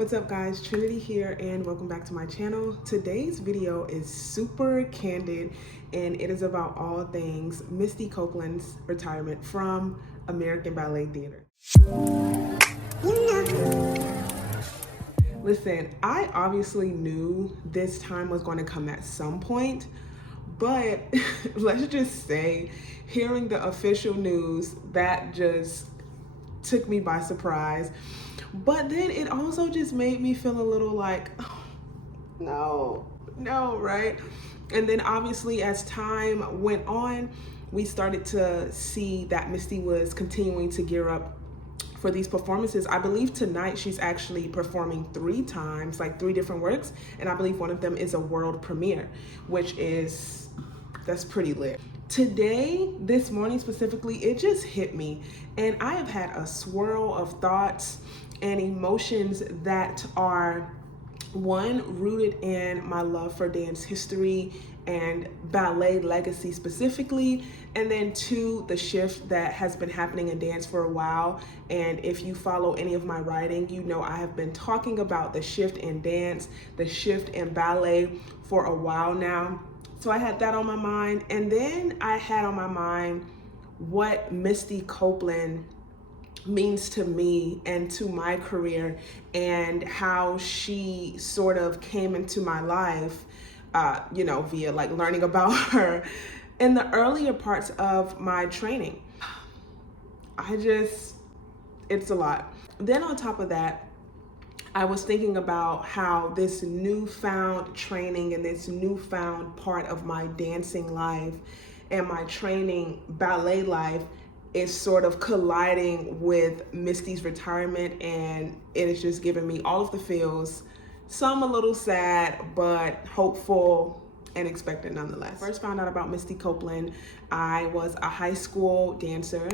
What's up guys, Trinity here and welcome back to my channel. Today's video is super candid and it is about all things Misty Copeland's retirement from American Ballet Theater. Listen, I obviously knew this time was going to come at some point, but let's just say hearing the official news, that just took me by surprise. But then it also just made me feel a little like, oh, no, right? And then obviously as time went on, we started to see that Misty was continuing to gear up for these performances. I believe tonight she's actually performing 3 times, like 3 different works. And I believe one of them is a world premiere, that's pretty lit. Today, this morning specifically, it just hit me. And I have had a swirl of thoughts and emotions that are, one, rooted in my love for dance history and ballet legacy specifically, and then 2, the shift that has been happening in dance for a while. And if you follow any of my writing, you know I have been talking about the shift in dance, the shift in ballet for a while now. So I had that on my mind, and then I had on my mind what Misty Copeland means to me and to my career, and how she sort of came into my life, via like learning about her in the earlier parts of my training. It's a lot. Then on top of that, I was thinking about how this newfound training and this newfound part of my dancing life and my training ballet life is sort of colliding with Misty's retirement, and it is just giving me all of the feels, some a little sad, but hopeful and expectant nonetheless. First found out about Misty Copeland, I was a high school dancer.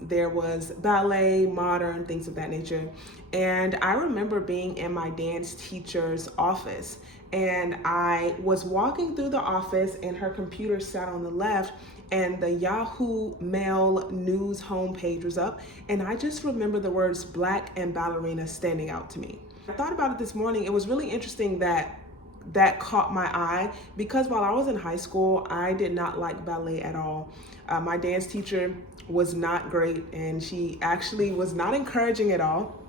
There was ballet, modern, things of that nature. And I remember being in my dance teacher's office, and I was walking through the office and her computer sat on the left, and the Yahoo Mail News homepage was up, and I just remember the words black and ballerina standing out to me. I thought about it this morning. It was really interesting that caught my eye, because while I was in high school, I did not like ballet at all. My dance teacher was not great, and she actually was not encouraging at all.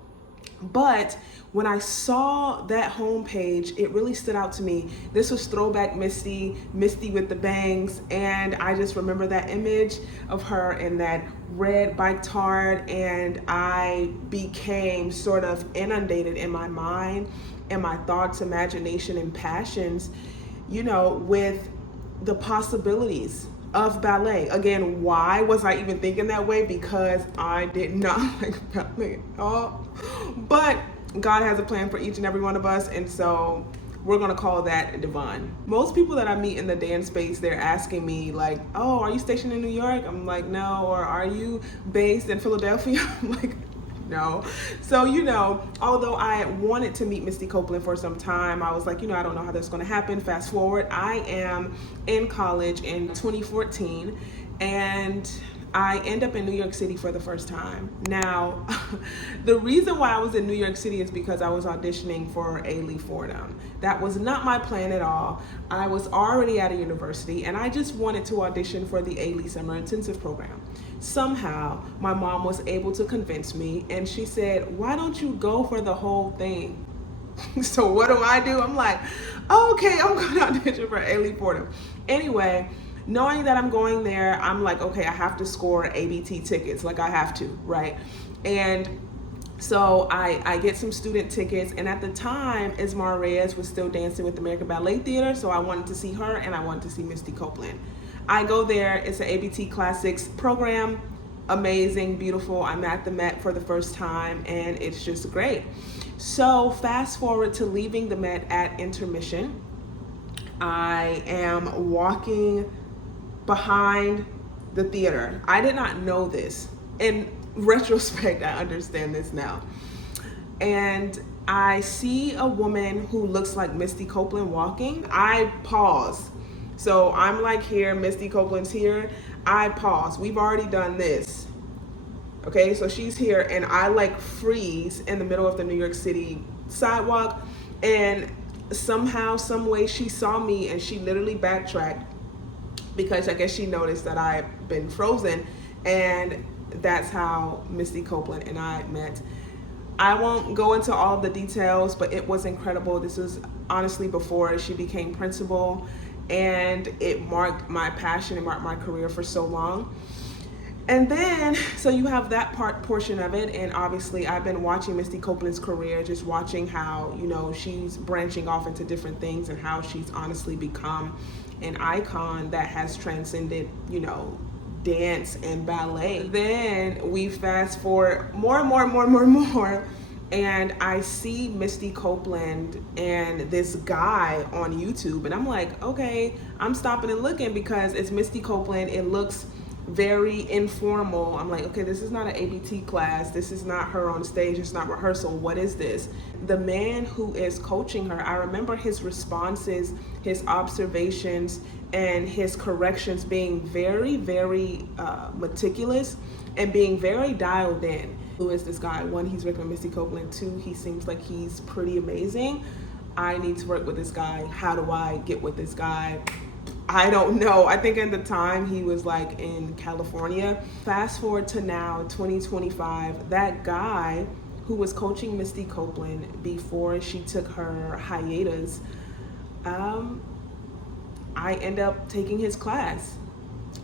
But when I saw that homepage, it really stood out to me. This was throwback Misty with the bangs, and I just remember that image of her in that red bike tard, and I became sort of inundated in my mind and my thoughts, imagination, and passions, with the possibilities of ballet. Again, why was I even thinking that way? Because I did not like ballet at all. But God has a plan for each and every one of us, and so we're gonna call that divine. Most people that I meet in the dance space, they're asking me like, oh, are you stationed in New York? I'm like, no. Or are you based in Philadelphia? I'm like, no. So, although I wanted to meet Misty Copeland for some time, I was like, I don't know how that's going to happen. Fast forward, I am in college in 2014, and I end up in New York City for the first time. Now, the reason why I was in New York City is because I was auditioning for A. Fordham. That was not my plan at all. I was already at a university, and I just wanted to audition for the A. Summer Intensive Program. Somehow, my mom was able to convince me, and she said, why don't you go for the whole thing? So what do? I'm like, okay, I'm going to audition for A. Fordham. Anyway, knowing that I'm going there, I'm like, okay, I have to score ABT tickets. Like, I have to, right? And so I get some student tickets, and at the time, Ismar Reyes was still dancing with the American Ballet Theater, so I wanted to see her, and I wanted to see Misty Copeland. I go there, it's an ABT Classics program, amazing, beautiful. I'm at the Met for the first time, and it's just great. So fast forward to leaving the Met at intermission. I am walking behind the theater. I did not know this. In retrospect, I understand this now. And I see a woman who looks like Misty Copeland walking. I pause. So I'm like here, Misty Copeland's here. I pause. We've already done this. Okay, so she's here and I like freeze in the middle of the New York City sidewalk, and somehow, some way she saw me and she literally backtracked because I guess she noticed that I've been frozen, and that's how Misty Copeland and I met. I won't go into all of the details, but it was incredible. This was honestly before she became principal, and it marked my passion, it marked my career for so long. And then, so you have that portion of it, and obviously I've been watching Misty Copeland's career, just watching how, you know, she's branching off into different things and how she's honestly become an icon that has transcended, you know, dance and ballet. Then we fast forward more, and I see Misty Copeland and this guy on YouTube, and I'm like, okay, I'm stopping and looking because it's Misty Copeland. It looks very informal. I'm like, okay, this is not an ABT class. This is not her on stage. It's not rehearsal. What is this? The man who is coaching her, I remember his responses, his observations, and his corrections being very, very meticulous and being very dialed in. Who is this guy? One, he's working with Misty Copeland. Two, he seems like he's pretty amazing. I need to work with this guy. How do I get with this guy? I don't know. I think at the time he was like in California. Fast forward to now, 2025, that guy who was coaching Misty Copeland before she took her hiatus, I end up taking his class.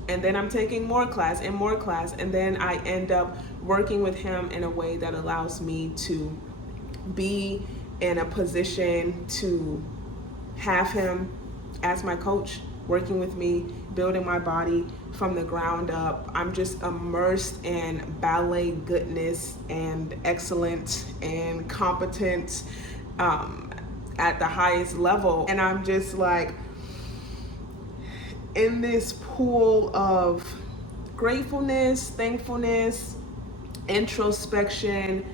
And then I'm taking more class, and then I end up working with him in a way that allows me to be in a position to have him as my coach, working with me, building my body from the ground up. I'm just immersed in ballet goodness and excellence and competence at the highest level. And I'm just like in this pool of gratefulness, thankfulness, introspection,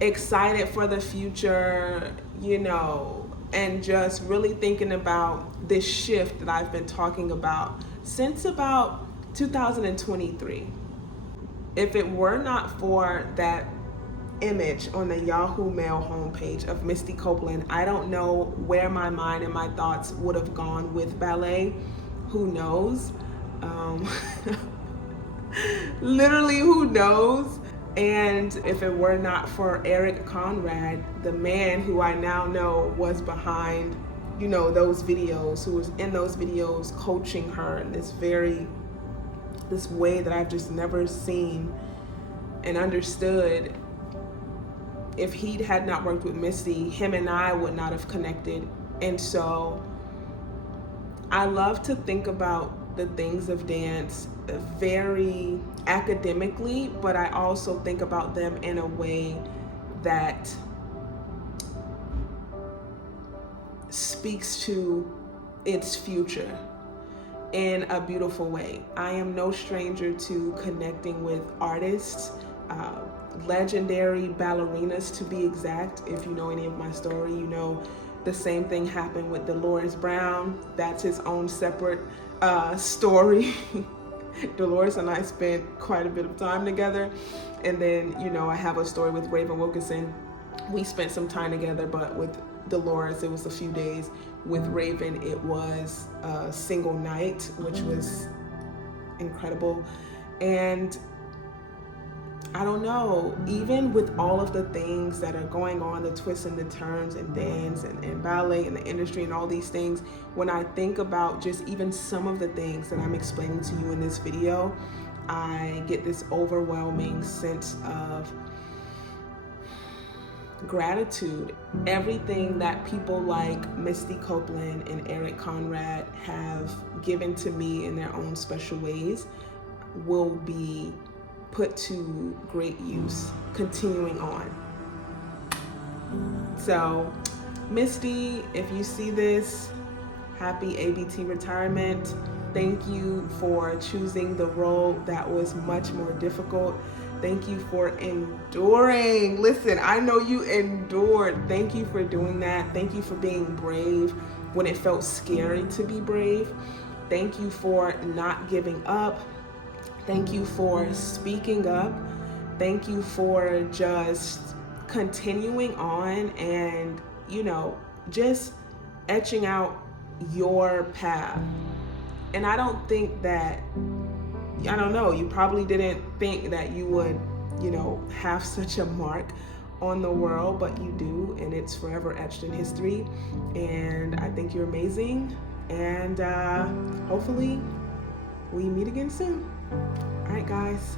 excited for the future, you know, and just really thinking about this shift that I've been talking about since about 2023. If it were not for that image on the Yahoo Mail homepage of Misty Copeland, I don't know where my mind and my thoughts would have gone with ballet. Who knows? Literally, who knows? And if it were not for Eric Conrad, the man who I now know was behind, you know, those videos, who was in those videos coaching her in this way that I've just never seen and understood. If he had not worked with Misty, him and I would not have connected. And so I love to think about the things of dance very academically, but I also think about them in a way that speaks to its future in a beautiful way. I am no stranger to connecting with artists, legendary ballerinas to be exact. If you know any of my story, you know the same thing happened with Dolores Brown. That's his own separate story. Dolores and I spent quite a bit of time together. And then, you know, I have a story with Raven Wilkinson. We spent some time together, but with Dolores, it was a few days. With Raven, it was a single night, which was incredible. And I don't know, even with all of the things that are going on, the twists and the turns and dance and ballet and the industry and all these things, when I think about just even some of the things that I'm explaining to you in this video, I get this overwhelming sense of gratitude. Everything that people like Misty Copeland and Eric Conrad have given to me in their own special ways will be put to great use continuing on. So Misty, if you see this, happy ABT retirement. Thank you for choosing the role that was much more difficult. Thank you for enduring. Listen, I know you endured. Thank you for doing that. Thank you for being brave when it felt scary to be brave. Thank you for not giving up. Thank you for speaking up. Thank you for just continuing on and, just etching out your path. And I don't think that, I don't know, you probably didn't think that you would, have such a mark on the world, but you do, and it's forever etched in history. And I think you're amazing. And hopefully we meet again soon. All right, guys.